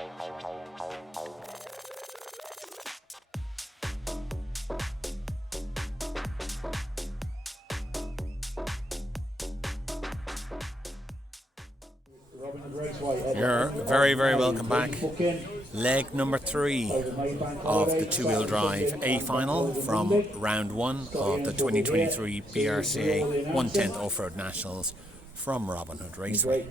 Robin Hood Raceway. You're very, very welcome back. Leg number 3 of the two-wheel drive A final from round 1 of the 2023 BRCA 10th Offroad Nationals from Robin Hood Raceway.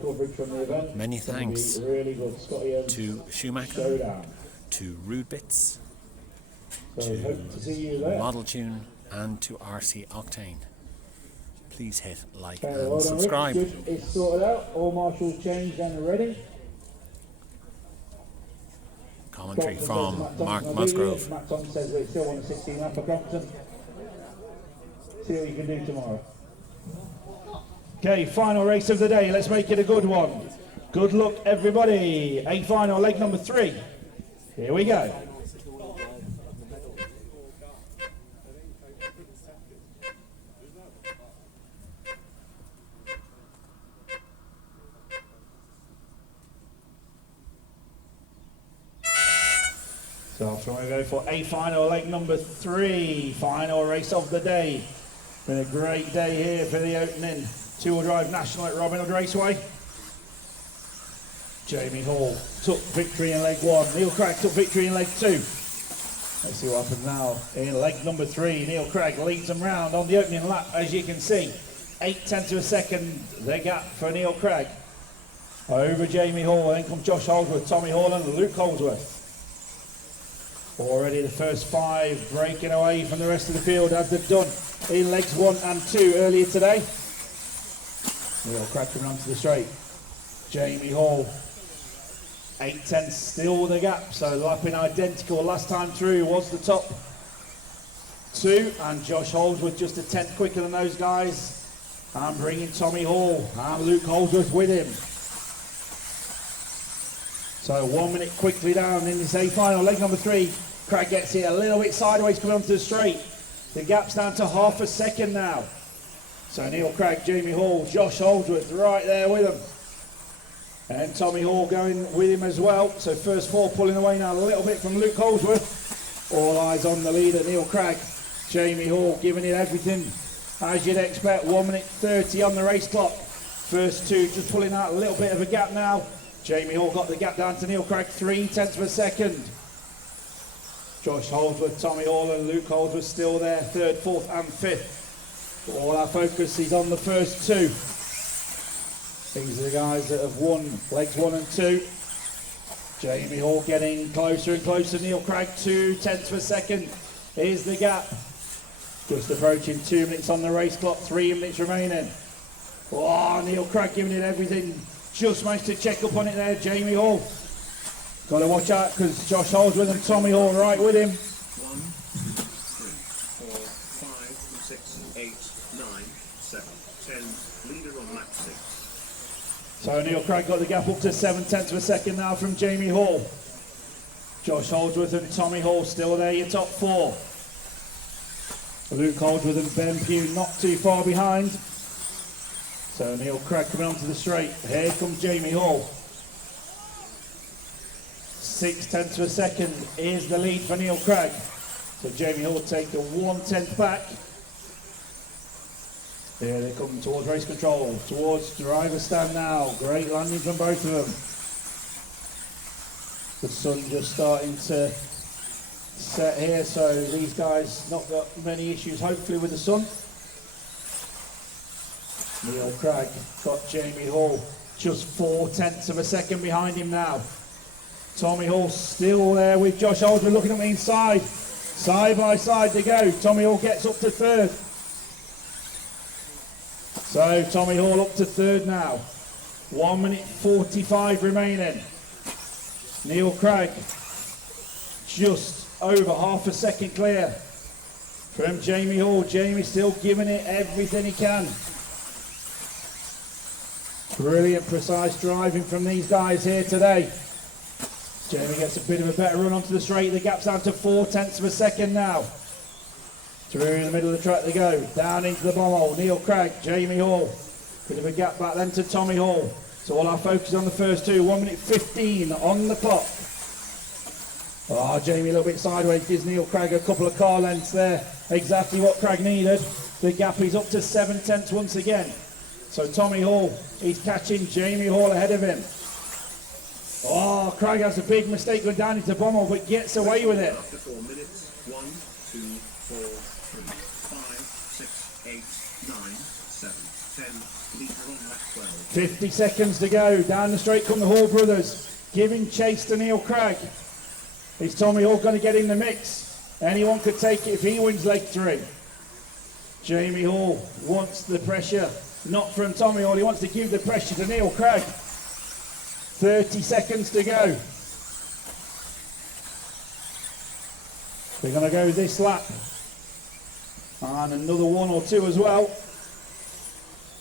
Many thanks to Schumacher, to Rude Bits, to Model Tune, and to RC Octane. Please hit like and subscribe. It's sorted out. All marshals changed and ready. Commentary from Mark Musgrove. Matt Thompson says we still want a 16 lap for Compton. See what you can do tomorrow. Okay, final race of the day. Let's make it a good one. Good luck, everybody. A final, leg number 3. Here we go. So I'm going to go for a final, leg number 3, final race of the day. Been a great day here for the opening two-wheel drive national at Robin Hood Raceway. Jamie Hall took victory in leg 1. Neil Craig took victory in leg 2. Let's see what happens now in leg number 3. Neil Craig leads them round on the opening lap, as you can see. 0.8 of a second, the gap for Neil Craig. Over Jamie Hall, then comes Josh Holdsworth, Tommy Hall and Luke Holdsworth. Already the first 5 breaking away from the rest of the field as they've done in legs 1 and 2 earlier today. Neil Craig coming onto the straight. Jamie Hall, 0.8 still the gap, so lapping identical last time through was the top 2, and Josh Holdsworth just a 10th quicker than those guys, and bringing Tommy Hall and Luke Holdsworth with him. So 1 minute quickly down in this A final, leg number 3. Craig gets here a little bit sideways coming onto the straight. The gap's down to half a second now. So Neil Craig, Jamie Hall, Josh Holdsworth right there with him. And Tommy Hall going with him as well. So first 4 pulling away now a little bit from Luke Holdsworth. All eyes on the leader, Neil Craig. Jamie Hall giving it everything, as you'd expect. 1 minute 30 on the race clock. First 2 just pulling out a little bit of a gap now. Jamie Hall got the gap down to Neil Craig, 0.3 of a second. Josh Holdsworth, Tommy Hall and Luke Holdsworth still there, 3rd, 4th and 5th. All our focus is on the first 2. These are the guys that have won legs 1 and 2. Jamie Hall getting closer and closer. Neil Craig, 0.2 of a second. Here's the gap. Just approaching 2 minutes on the race clock, 3 minutes remaining. Oh, Neil Craig giving it everything. Just managed to check up on it there, Jamie Hall. Got to watch out because Josh Holdsworth and Tommy Hall right with him. 1, 2, 3, 4, 5, 6, 8, 9, 7, 10. Leader on lap 6. So Neil Craig got the gap up to 0.7 of a second now from Jamie Hall. Josh Holdsworth and Tommy Hall still there, your top 4. Luke Holdsworth and Ben Pugh not too far behind. So Neil Craig coming onto the straight. Here comes Jamie Hall. 0.6 of a second is the lead for Neil Craig. So Jamie Hall take the 1/10 back. Here they come towards race control, towards driver stand now. Great landing from both of them. The sun just starting to set here, so these guys not got many issues hopefully with the sun. Neil Craig got Jamie Hall just 0.4 of a second behind him now. Tommy Hall still there with Josh Holdsworth looking at the inside. Side by side they go. Tommy Hall gets up to 3rd. So Tommy Hall up to 3rd now. 1 minute 45 remaining. Neil Craig just over half a second clear from Jamie Hall. Jamie still giving it everything he can. Brilliant, precise driving from these guys here today. Jamie gets a bit of a better run onto the straight. The gap's down to 0.4 of a second now. Through the middle of the track they go. Down into the bomb hole. Neil Craig, Jamie Hall. Bit of a gap back then to Tommy Hall. So all our focus on the first two. 1 minute 15 on the clock. Oh, Jamie a little bit sideways, gives Neil Craig a couple of car lengths there. Exactly what Craig needed. The gap is up to 7/10 once again. So Tommy Hall, he's catching Jamie Hall ahead of him. Oh, Craig has a big mistake going down into Bommel, but gets away with it. After 4 minutes, 1, 2, 4, 3, 5, 6, 8, 9, 7, 10. Leader on lap 12. 50 seconds to go. Down the straight come the Hall brothers, giving chase to Neil Craig. Is Tommy Hall going to get in the mix? Anyone could take it if he wins leg 3. Jamie Hall wants the pressure, not from Tommy Hall. He wants to give the pressure to Neil Craig. 30 seconds to go. We're going to go this lap. And another 1 or 2 as well.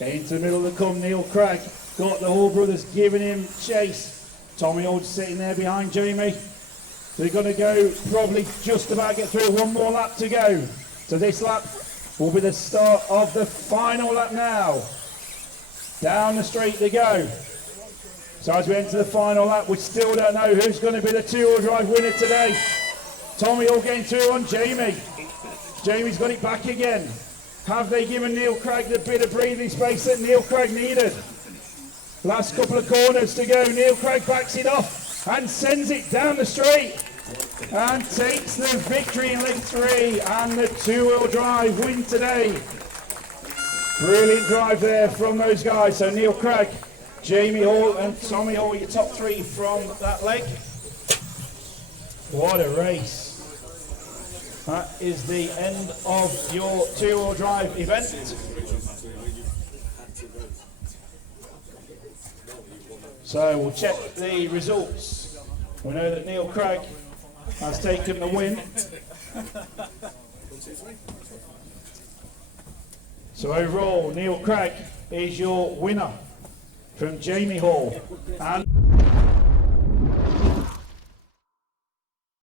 Into the middle of the come, Neil Craig. Got the Hall brothers giving him chase. Tommy Hall sitting there behind Jamie. They're going to go probably just about get through. 1 more lap to go. So this lap will be the start of the final lap now. Down the straight to go. So as we enter the final lap, we still don't know who's going to be the 2-wheel drive winner today. Tommy Hall getting through on Jamie. Jamie's got it back again. Have they given Neil Craig the bit of breathing space that Neil Craig needed? Last couple of corners to go. Neil Craig backs it off and sends it down the straight and takes the victory in leg 3, and the 2-wheel drive win today. Brilliant drive there from those guys. So Neil Craig, Jamie Hall and Tommy Hall, your top 3 from that leg. What a race. That is the end of your 2-wheel drive event. So we'll check the results. We know that Neil Craig has taken the win. So overall, Neil Craig is your winner from Jamie Hall. And